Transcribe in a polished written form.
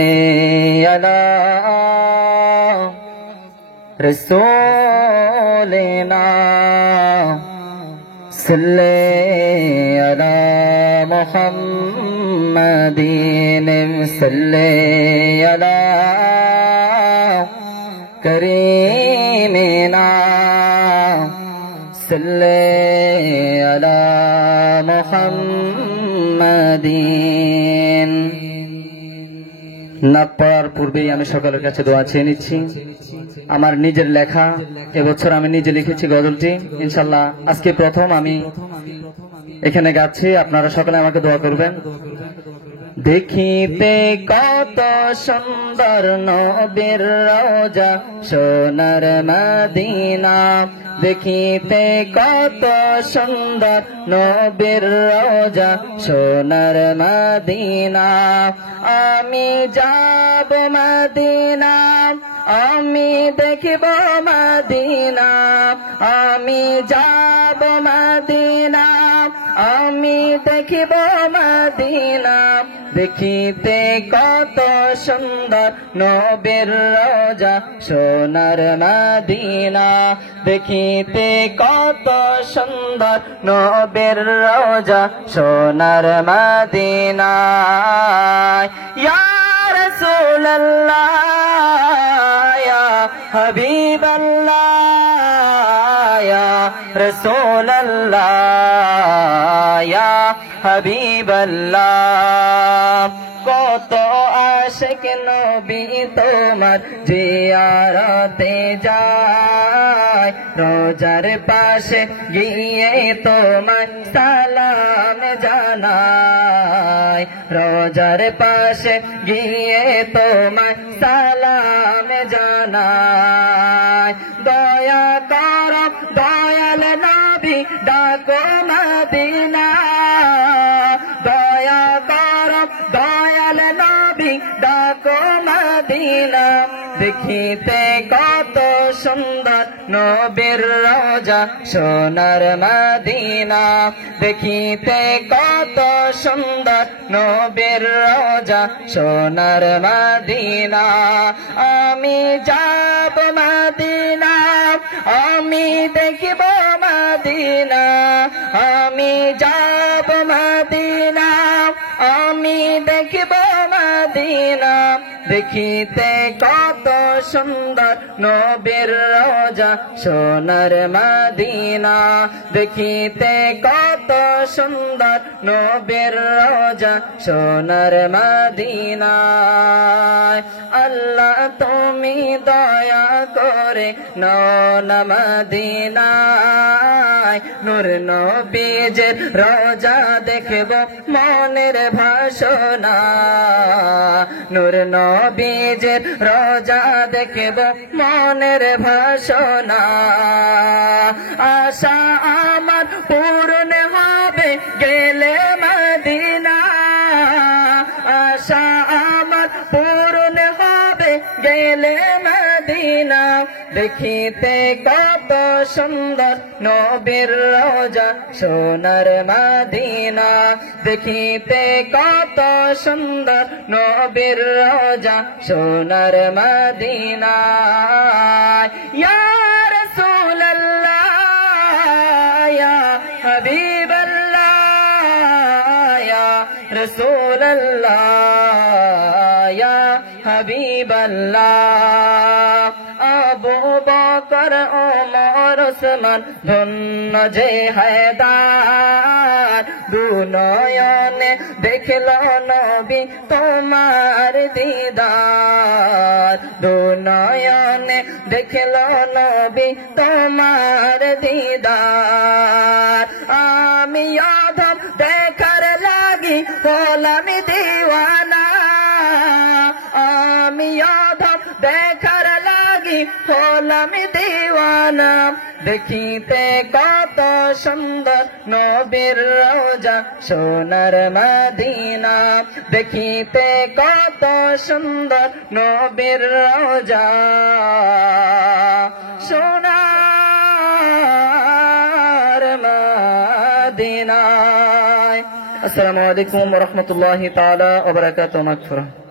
على رسولنا صل على محمد صل على كريمنا صل على محمد। নাক পড়ার পূর্বেই আমি সকলের কাছে দোয়া চেয়ে নিচ্ছি। আমার নিজের লেখা, এবছর আমি নিজে লিখেছি গজলটি। ইনশাল্লাহ আজকে প্রথম আমি এখানে গাচ্ছি, আপনারা সকলে আমাকে দোয়া করবেন। দেখিতে কত সুন্দর নবীর রওজা সোনার মদিনা, দেখিতে কত সুন্দর নবীর রওজা সোনার মদিনা। আমি যাব মদিনা, আমি দেখিব মদিনা, আমি যাব মদিনা, আমি দেখিব মদিনা। দেখিতে কত সুন্দর নবীর রওজা সোনার মদিনা, দেখিতে কত সুন্দর নবীর রওজা সোনার মদিনা। ইয়া রাসূলুল্লাহ ইয়া হাবিবাল্লাহ ইয়া রাসূলুল্লাহ ইয়া হাবিবাল্লাহ। কত আশিক নবী তোমার জিয়ারতে যায়, রোজার পাশে গিয়ে তোমার সালাম জানায়, রোজার পাশে গিয়ে তোমার সালাম জানায়। দয়া করো দয়াল নবী ডাকো মদিনা, দয়া করো দয়াল নবী ডাকো মদিনা। দেখিতে কত সুন্দর নবীর রওজা সোনার মদিনা, দেখিতে কত সুন্দর নবীর রওজা সোনার মদিনা। আমি যাব মদিনা, আমি দেখিব মদিনা, আমি যাব মদিনা, আমি দেখিব মদিনা। দেখিতে কত সুন্দর নবীর রওজা সোনার মদিনা, দেখিতে কত সুন্দর নবীর রওজা সোনার মদিনা। আল্লাহ তুমি দয়া করে নন মদিনায়, নূর নবীজের রওজা দেখব মনের ভাষণা, নূর নবীজের রওজা দেখব মনের ভাষণা। আশা আমার পূর্ণ হবে গেলে মদিনা, আশা আমার পূর্ণ হবে গেলে মদিনা। দেখিতে কত সুন্দর নবীর রওজা সোনার মদিনা, দেখিতে কত সুন্দর নবীর রওজা সোনার মদিনা। ইয়া রাসূলুল্লাহ ইয়া হাবিবাল্লাহ ইয়া রাসূলুল্লাহ ইয়া হাবিবাল্লাহ। আবু বকর ওমর ওসমান ধন্য যে হায়দার, দুনয়নে দেখল নবী তোমার দিদার, দুনয়নে দেখল নবী তোমার দিদার। আমি অধম দেখার লাগি হলাম দিওয়ানা, আমি অধম দেখার লাগি হলাম দিওয়ানা। দেখিতে কত সুন্দর নবীর রওজা সোনার মদিনা, দেখিতে কত সুন্দর নবীর রওজা সোনার মদিনা। আসসালামু আলাইকুম ওয়া রাহমাতুল্লাহি তাআলা ওয়া বারাকাতুহু।